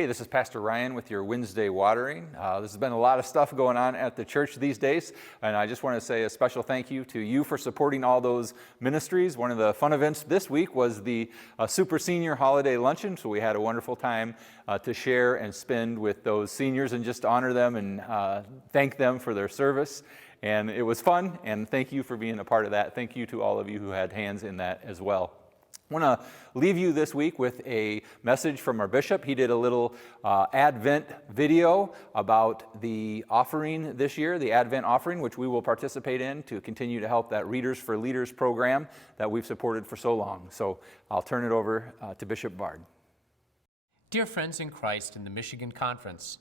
Hey, this is Pastor Ryan with your Wednesday Watering. There's been a lot of stuff going on at the church these days, and I just want to say a special thank you to you for supporting all those ministries. One of the fun events this week was the Super Senior Holiday Luncheon, so we had a wonderful time to share and spend with those seniors and just honor them and thank them for their service. And it was fun, and thank you for being a part of that. Thank you to all of you who had hands in that as well. I want to leave you this week with a message from our bishop. He did a little Advent video about the offering this year, the Advent offering, which we will participate in to continue to help that Readers for Leaders program that we've supported for so long. So I'll turn it over to Bishop Bard. Dear friends in Christ in the Michigan Conference,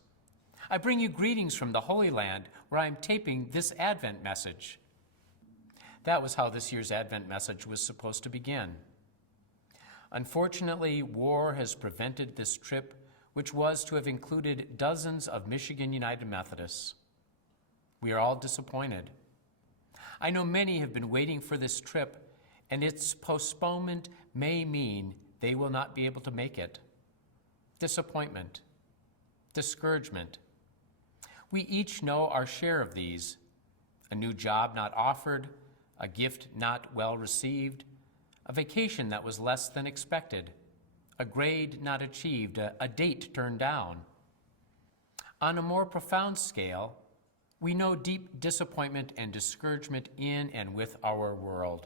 I bring you greetings from the Holy Land where I am taping this Advent message. That was how this year's Advent message was supposed to begin. Unfortunately, war has prevented this trip, which was to have included dozens of Michigan United Methodists. We are all disappointed. I know many have been waiting for this trip, and its postponement may mean they will not be able to make it. Disappointment, discouragement. We each know our share of these. A new job not offered, a gift not well received, a vacation that was less than expected, a grade not achieved, a date turned down. On a more profound scale, we know deep disappointment and discouragement in and with our world.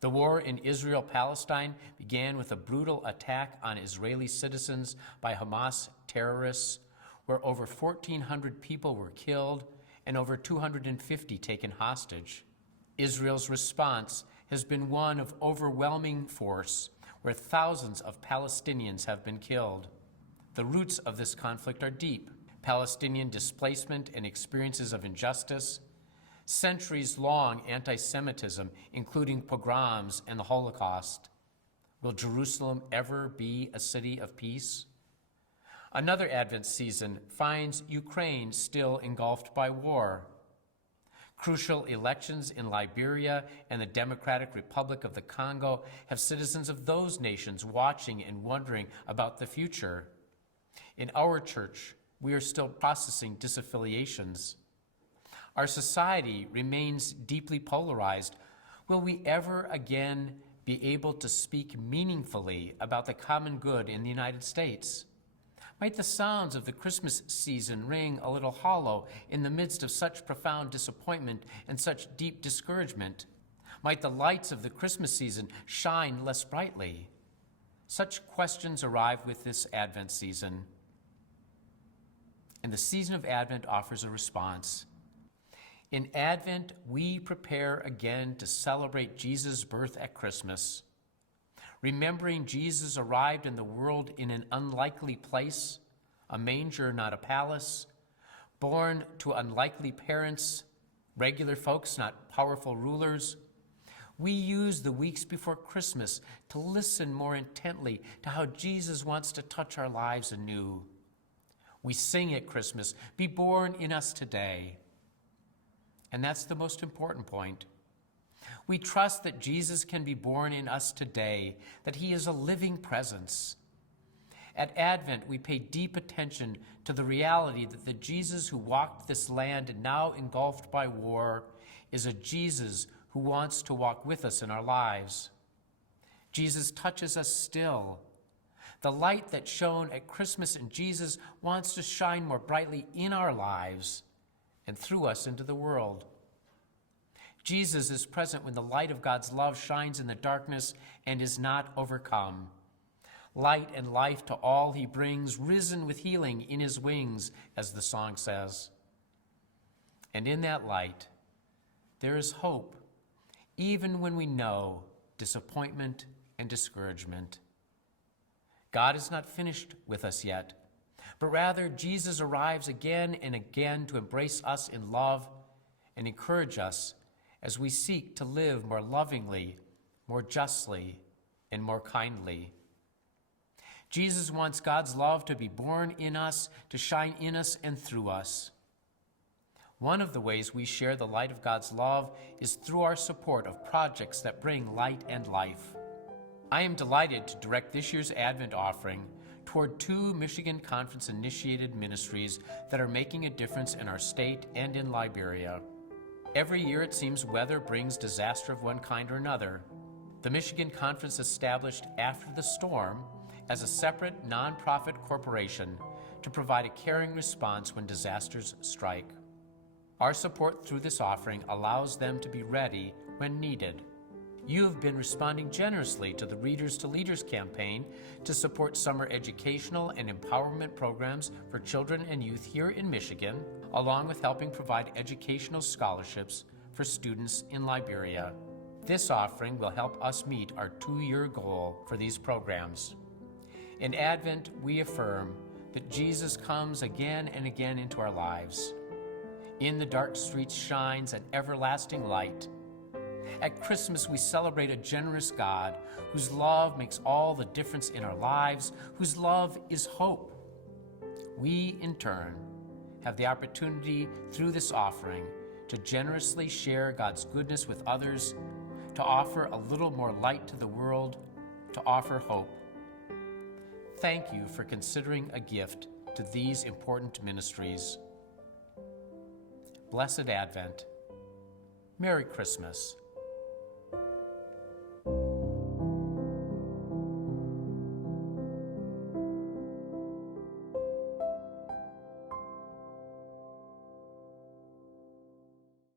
The war in Israel-Palestine began with a brutal attack on Israeli citizens by Hamas terrorists, where over 1,400 people were killed and over 250 taken hostage. Israel's response has been one of overwhelming force, where thousands of Palestinians have been killed. The roots of this conflict are deep: Palestinian displacement and experiences of injustice, centuries-long anti-Semitism, including pogroms and the Holocaust. Will Jerusalem ever be a city of peace? Another Advent season finds Ukraine still engulfed by war. Crucial elections in Liberia and the Democratic Republic of the Congo have citizens of those nations watching and wondering about the future. In our church, we are still processing disaffiliations. Our society remains deeply polarized. Will we ever again be able to speak meaningfully about the common good in the United States? Might the sounds of the Christmas season ring a little hollow in the midst of such profound disappointment and such deep discouragement? Might the lights of the Christmas season shine less brightly? Such questions arrive with this Advent season. And the season of Advent offers a response. In Advent, we prepare again to celebrate Jesus' birth at Christmas. Remembering Jesus arrived in the world in an unlikely place, a manger, not a palace, born to unlikely parents, regular folks, not powerful rulers. We use the weeks before Christmas to listen more intently to how Jesus wants to touch our lives anew. We sing at Christmas, "Be born in us today." And that's the most important point. We trust that Jesus can be born in us today, that he is a living presence. At Advent, we pay deep attention to the reality that the Jesus who walked this land and now engulfed by war is a Jesus who wants to walk with us in our lives. Jesus touches us still. The light that shone at Christmas in Jesus wants to shine more brightly in our lives and through us into the world. Jesus is present when the light of God's love shines in the darkness and is not overcome. Light and life to all he brings, risen with healing in his wings, as the song says. And in that light, there is hope, even when we know disappointment and discouragement. God is not finished with us yet, but rather Jesus arrives again and again to embrace us in love and encourage us as we seek to live more lovingly, more justly, and more kindly. Jesus wants God's love to be born in us, to shine in us and through us. One of the ways we share the light of God's love is through our support of projects that bring light and life. I am delighted to direct this year's Advent offering toward 2 Michigan Conference-initiated ministries that are making a difference in our state and in Liberia. Every year it seems weather brings disaster of one kind or another. The Michigan Conference established after the storm as a separate nonprofit corporation to provide a caring response when disasters strike. Our support through this offering allows them to be ready when needed. You have been responding generously to the Readers to Leaders campaign to support summer educational and empowerment programs for children and youth here in Michigan, along with helping provide educational scholarships for students in Liberia. This offering will help us meet our 2-year goal for these programs. In Advent, we affirm that Jesus comes again and again into our lives. In the dark streets shines an everlasting light. At Christmas, we celebrate a generous God whose love makes all the difference in our lives, whose love is hope. We, in turn, have the opportunity through this offering to generously share God's goodness with others, to offer a little more light to the world, to offer hope. Thank you for considering a gift to these important ministries. Blessed Advent. Merry Christmas.